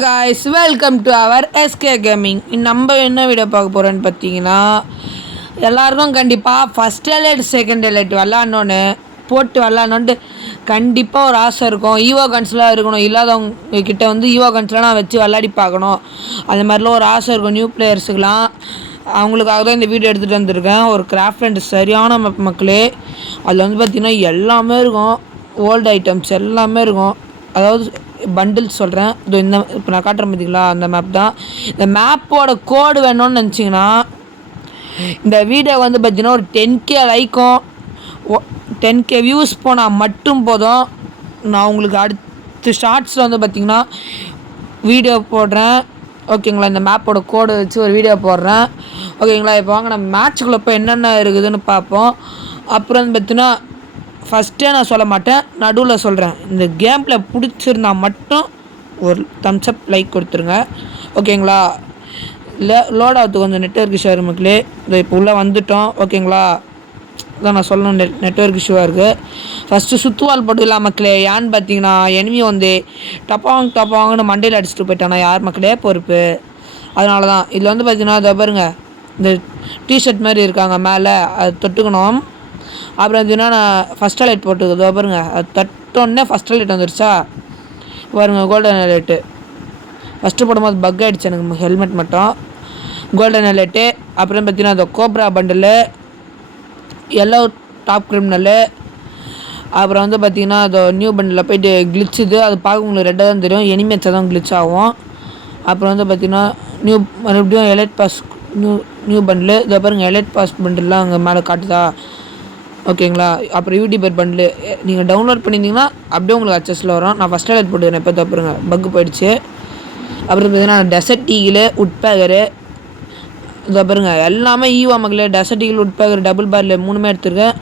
guys, welcome to our SK Gaming. நம்ம என்ன video பார்க்க போகிறோன்னு பார்த்தீங்கன்னா, எல்லாருக்கும் கண்டிப்பாக ஃபஸ்ட் எலைட் செகண்ட் எலைட் விளாட்ணுன்னு போட்டு விளாட்ணுன்ட்டு கண்டிப்பாக ஒரு ஆசை இருக்கும். ஈவோ கன்ஸ்லாம் இருக்கணும், இல்லாதவங்க கிட்ட வந்து ஈவோ கன்ஸ்லாம் நான் வச்சு விளாடி பார்க்கணும், அந்த மாதிரிலாம் ஒரு ஆசை இருக்கும் நியூ பிளேயர்ஸுக்கெலாம். அவங்களுக்காக தான் இந்த வீடியோ எடுத்துகிட்டு வந்திருக்கேன். ஒரு கிராஃப்ட் அண்ட் சரியான மக்களே. அதில் வந்து பார்த்திங்கன்னா எல்லாமே இருக்கும், ஓல்டு ஐட்டம்ஸ் எல்லாமே இருக்கும். அதாவது பண்டில்ஸ் சொல்கிறேன். இந்த இப்போ நான் காட்டுறேன் பார்த்தீங்களா, அந்த மேப் தான். இந்த மேப்போட கோடு வேணும்னு நினச்சிங்கன்னா இந்த வீடியோ வந்து பார்த்திங்கன்னா ஒரு 10K லைக்கும் 10K வியூஸ் போனால் மட்டும் போதும். நான் உங்களுக்கு அடுத்த ஷார்ட்ஸில் வந்து பார்த்திங்கன்னா வீடியோ போடுறேன், ஓகேங்களா. இந்த மேப்போட கோடு வச்சு ஒரு வீடியோ போடுறேன், ஓகேங்களா. இப்போ வாங்க நம்ம மேட்ச்சுக்குள்ளே இப்போ என்னென்ன இருக்குதுன்னு பார்ப்போம். அப்புறம் வந்து பார்த்திங்கன்னா ஃபஸ்ட்டே நான் சொல்ல மாட்டேன், நடுவில் சொல்கிறேன். இந்த கேமில் பிடிச்சிருந்தா மட்டும் ஒரு தம்ஸ் அப் லைக் கொடுத்துருங்க, ஓகேங்களா. லோட் ஆகுது கொஞ்சம் நெட்வொர்க் இஷ்யூ மக்களே. இதை இப்போ உள்ளே வந்துட்டோம், ஓகேங்களா. இதான் நான் சொல்லணும், நெட்வொர்க் இஷ்யூவாக இருக்குது. ஃபஸ்ட்டு சுற்றுவால் போட்டுக்கலாம் மக்களே. ஏன்னு பார்த்தீங்கன்னா எனிமி வந்து டப்பாங்கன்னு மண்டையில் அடிச்சுட்டு போயிட்டானா யார் மக்களே பொறுப்பு. அதனால தான் இதில் வந்து பார்த்தீங்கன்னா அதை பாருங்கள், இந்த டிஷர்ட் மாதிரி இருக்காங்க மேலே, அது தொட்டுக்கணும். அப்புறம் பார்த்தீங்கன்னா நான் ஃபஸ்ட் லைட் போட்டுக்குதோ பாருங்க, அது தட்டோன்னே ஃபஸ்ட் லைட் வந்துருச்சா பாருங்க. கோல்டன் லைட்டு ஃபஸ்ட்டு போடும்போது பக் ஆகிடுச்சு எனக்கு, ஹெல்மெட் மட்டும். Golden light. அப்புறம் பார்த்தீங்கன்னா அந்த cobra bundle, yellow top criminal. அப்புறம் வந்து பார்த்திங்கன்னா அது நியூ பண்டில் போய்ட்டு கிளிச்சுது, அது பார்க்க உங்களுக்கு ரெட்டாக தான் தெரியும், எனிமி வச்சா தான் கிளிச் ஆகும். அப்புறம் வந்து பார்த்திங்கன்னா மறுபடியும் எலைட் பாஸ் நியூ பண்டில். இதை பாருங்கள், எலைட் பாஸ் பண்டில்லாம் அங்கே மேலே காட்டுதா, ஓகேங்களா. அப்புறம் யூடியூபர் பண்டில் நீங்கள் டவுன்லோட் பண்ணியிருந்தீங்கன்னா அப்படியே உங்களுக்கு அச்சஸில் வரும். நான் ஃபஸ்ட் லைட் போட்டுக்கிறேன், இப்போ தப்புருங்க பக்கு போயிடுச்சு. அப்புறம் பார்த்தீங்கன்னா டெசர்ட் ஈகிள் உட்பேகரு, இதை பாருங்க எல்லாமே ஈவோ மக்களே. டெசர்ட் ஈகிள் உட்பேகர் டபுள் பேரில் மூணுமே எடுத்துருக்கேன்.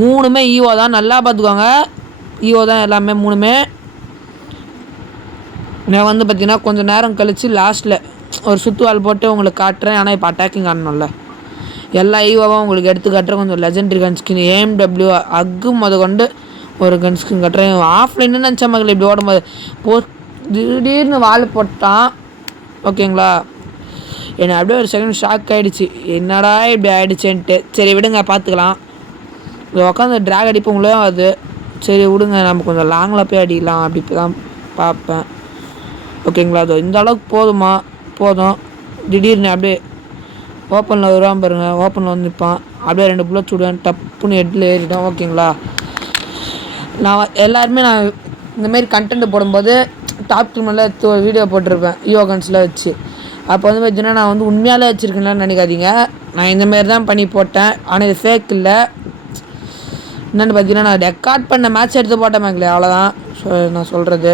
மூணுமே ஈவோ தான், நல்லா பார்த்துக்கோங்க. ஈவோ தான் எல்லாமே மூணுமே. நான் வந்து பார்த்திங்கன்னா கொஞ்சம் நேரம் கழித்து லாஸ்ட்டில் ஒரு சுற்றுவால் போட்டு உங்களுக்கு காட்டுறேன். ஆனால் இப்போ அட்டாக்கிங் ஆடணும்ல, எல்லா ஈவோவும் உங்களுக்கு எடுத்து காட்டுறேன். கொஞ்சம் லெஜெண்டரி கன் ஸ்கின் AMW அக்கு கொண்டு ஒரு கன் ஸ்கின் காட்டுறேன். ஆஃப்லைன்னு நினச்ச மகள் இப்படி ஓடும்போது திடீர்னு வால் போட்டான், ஓகேங்களா. என்னை அப்படியே ஒரு செகண்ட் ஷாக் ஆகிடுச்சு, என்னடா இப்படி ஆகிடுச்சேன்ட்டு. சரி விடுங்க பார்த்துக்கலாம். இது உட்காந்து ட்ராக் அடிப்பவங்களே அது, சரி விடுங்க நம்ம கொஞ்சம் லாங்கில் போய் அடிக்கலாம் அப்படி தான் பார்ப்பேன், ஓகேங்களா. அது இந்த அளவுக்கு போதும். திடீர்னு அப்படியே ஓப்பனில் வருவான் பாருங்கள், ஓப்பனில் வந்து நிற்பான், அப்படியே 2 புல்லட் சுடுவேன், டப்புன்னு ஹெட்டில் ஏறிட்டோம், ஓகேங்களா. நான் எல்லாருமே நான் இந்தமாரி கண்டென்ட் போடும்போது டாப் டீமில் வீடியோ போட்டிருப்பேன் ஈவோகன்ஸில் வச்சு. அப்போ வந்து பார்த்தீங்கன்னா நான் வந்து உண்மையாலே வச்சுருக்கேன்லான்னு நினைக்காதீங்க, நான் இந்தமாரி தான் பண்ணி போட்டேன். ஆனால் இது ஃபேக் இல்லை. என்னென்னு பார்த்தீங்கன்னா நான் ரெக்கார்ட் பண்ண மேட்ச் எடுத்து போட்டேன் மக்களே, அவ்வளோதான் நான் சொல்கிறது.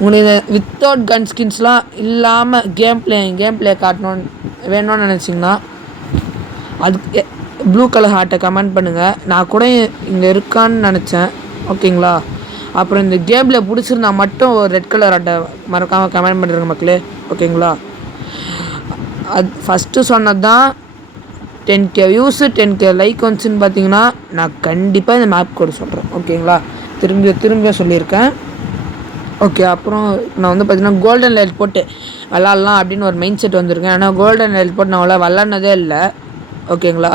உங்களுக்கு வித்தவுட் கன் ஸ்கின்ஸ்லாம் இல்லாமல் கேம் பிளே காட்டணும்னு வேணும்னு நினச்சிங்கன்னா அதுக்கு ப்ளூ கலர் ஹார்ட்டை கமெண்ட் பண்ணுங்கள். நான் கூட இங்கே இருக்கான்னு நினச்சேன், ஓகேங்களா. அப்புறம் இந்த கேமில் பிடிச்சிருந்தா மட்டும் ஒரு ரெட் கலர் ஹார்ட்டை மறக்காமல் கமெண்ட் பண்ணுறேங்க மக்களே, ஓகேங்களா. அது ஃபஸ்ட்டு சொன்னது தான் 10K வியூஸு 10K லைக் வந்துச்சுன்னு பார்த்தீங்கன்னா நான் கண்டிப்பாக இந்த மேப் கோடு சொல்கிறேன், ஓகேங்களா. திரும்ப சொல்லியிருக்கேன், ஓகே. அப்புறம் நான் வந்து பார்த்திங்கன்னா கோல்டன் லைட் போட்டு விளாட்லாம் அப்படின்னு ஒரு மைண்ட் செட் வந்திருக்கேன். ஆனால் கோல்டன் லைட் போட்டு நான் அவ்வளோ விளாட்னதே இல்லை, ஓகேங்களா.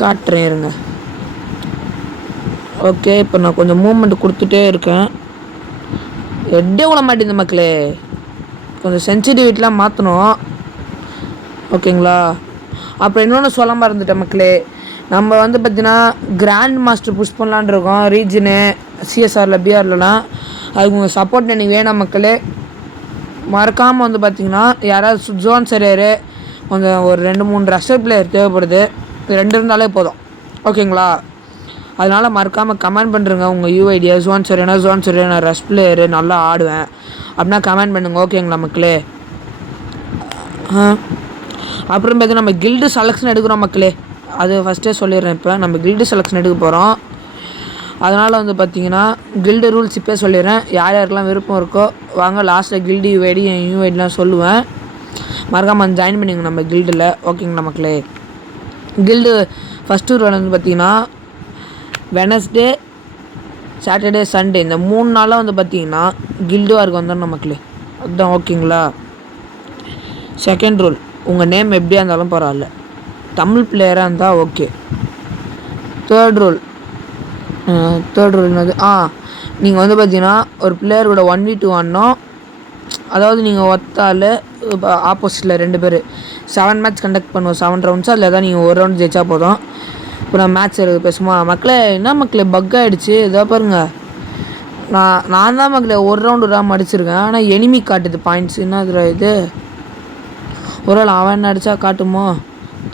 காட்டுறேன் இருங்க, ஓகே. இப்போ நான் கொஞ்சம் மூவ்மெண்ட் கொடுத்துட்டே இருக்கேன், எட்டே விட மாட்டேங்குது மக்களே. கொஞ்சம் சென்சிட்டிவிட்டிலாம் மாற்றணும், ஓகேங்களா. அப்புறம் இன்னொன்று சொல்ல மறந்துட்டேன் மக்களே, நம்ம வந்து பார்த்திங்கன்னா கிராண்ட் மாஸ்டர் புஷ் பண்ணலான் இருக்கோம், ரீஜனு CSRல BRலலாம். அதுக்கு உங்கள் சப்போர்ட் எனக்கு வேணாம் மக்களே. மறக்காமல் வந்து பார்த்திங்கன்னா யாராவது ஜோன் சரியரு கொஞ்சம் ஒரு 2-3 ரஷ்டர் பிளேயர் தேவைப்படுது, 2 இருந்தாலே போதும், ஓகேங்களா. அதனால் மறக்காமல் கமெண்ட் பண்ணுறேங்க உங்கள் UID ஜோன் சரியனா நான் ரஷ் பிளேயரு நல்லா ஆடுவேன் அப்படின்னா கமெண்ட் பண்ணுங்க, ஓகேங்களா மக்களே. அப்புறம் பார்த்து நம்ம கில்டு செலெக்ஷன் எடுக்கிறோம் மக்களே, அது ஃபஸ்ட்டே சொல்லிடுறேன். இப்போ நம்ம கில்டு செலெக்ஷன் எடுக்க போகிறோம். அதனால் வந்து பார்த்திங்கன்னா கில்டு ரூல்ஸ் இப்போ சொல்லிடுறேன், யாருக்கெல்லாம் விருப்பம் இருக்கோ வாங்க. லாஸ்ட்டில் கில்டு UID என் UIDலாம் சொல்லுவேன், மறக்காமல் ஜாயின் பண்ணிங்க நம்ம கில்டில், ஓகேங்களா மக்களே. கில்டு ஃபஸ்ட்டு ரூல் வந்து பார்த்திங்கன்னா வெனஸ்டே சாட்டர்டே சண்டே இந்த 3 நாளாக வந்து பார்த்திங்கன்னா கில்டு வார்க்கு வந்துடணும் மக்களே, அதுதான் ஓகேங்களா. செகண்ட் ரூல், உங்கள் நேம் எப்படியா இருந்தாலும் பரவாயில்ல, தமிழ் பிளேயராக இருந்தால் ஓகே. தேர்ட் ரூல் என்னது, நீங்கள் வந்து பார்த்தீங்கன்னா ஒரு பிளேயரோட 1v2 ஆடணும். அதாவது நீங்கள் ஒத்தால் இப்போ ஆப்போசிட்டில் 2 பேர் 7 மேட்ச் கண்டக்ட் பண்ணுவோம், 7 ரவுண்ட்ஸாக. அதில் தான் நீங்கள் ஒரு ரவுண்ட் ஜெயிச்சா போதும். இப்போ நான் மேட்ச் பேசுமா மக்களே, என்ன மக்களே பக் ஆகிடுச்சு, இதோ பாருங்கள். நான் தான் மக்களே ஒரு ரவுண்டு விடாமல் அடிச்சிருக்கேன். ஆனால் எனிமி காட்டுது பாயிண்ட்ஸ். என்ன இது ஒரு வேளை அவன் என்ன அடித்தா காட்டுமோ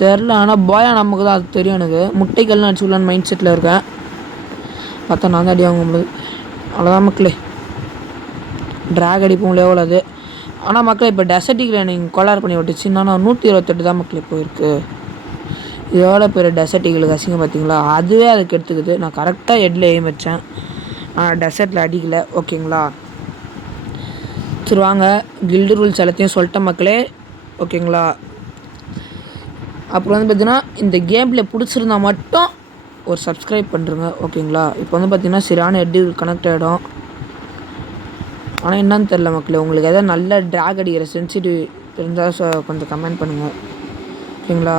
தெரில. ஆனால் பாயா நமக்கு தான் அது தெரியும். எனக்கு முட்டைகள்னு அடிச்சுக்கலான்னு மைண்ட் செட்டில் இருக்கேன். பார்த்தா நான் தான் அடி வாங்க முடியாது. அவ்வளோதான் மக்களே, ட்ராக் அடிப்போம் எவ்வளோ அது. ஆனால் மக்களே இப்போ டெசர்ட்டிக்கில் நீங்கள் கொலார் பண்ணி விட்டுச்சுன்னா 128 தான் மக்களே போயிருக்கு. எவ்வளோ பேர் டெசர்ட்டிகளுக்கு அசிங்க பார்த்தீங்களா. அதுவே அதுக்கு எடுத்துக்குது. நான் கரெக்டாக ஹெட்டில் எய்ம் வச்சேன், ஆனால் டெசர்ட்டில் அடிக்கலை. ஓகேங்களா. சரி வாங்க, கில்டு ரூல்ஸ் எல்லாத்தையும் சொல்லிட்டேன் மக்களே. ஓகேங்களா. அப்புறம் வந்து பார்த்தீங்கன்னா இந்த கேமில் பிடிச்சிருந்தா மட்டும் ஒரு சப்ஸ்கிரைப் பண்ணுறங்க. ஓகேங்களா. இப்போ வந்து பார்த்தீங்கன்னா சரியான ஹெட் கனெக்ட் ஆகிடும். ஆனால் என்னன்னு தெரில மக்களே, உங்களுக்கு எதாவது நல்ல ட்ராக் அடிக்கிற சென்சிட்டிவ் தெரிஞ்சால் கொஞ்சம் கமெண்ட் பண்ணுங்கள். ஓகேங்களா.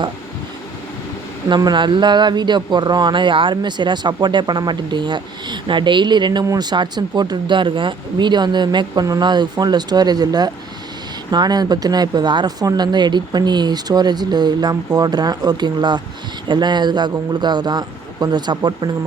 நம்ம நல்லா தான் வீடியோ போடுறோம், ஆனால் யாருமே சரியாக சப்போர்ட்டே பண்ண மாட்டேன்றீங்க. நான் டெய்லி 2-3 ஷார்ட்ஸுன்னு போட்டுட்டு தான் இருக்கேன். வீடியோ வந்து மேக் பண்ணணுன்னா அது ஃபோனில் ஸ்டோரேஜ் இல்லை. நானே வந்து பார்த்தீங்கன்னா இப்போ வேறு ஃபோன்லேருந்து எடிட் பண்ணி ஸ்டோரேஜில் இல்லாமல் போடுறேன். ஓகேங்களா. எல்லாம் எதுக்காக, உங்களுக்காக தான். கொஞ்சம் சப்போர்ட் பண்ணுங்கள்.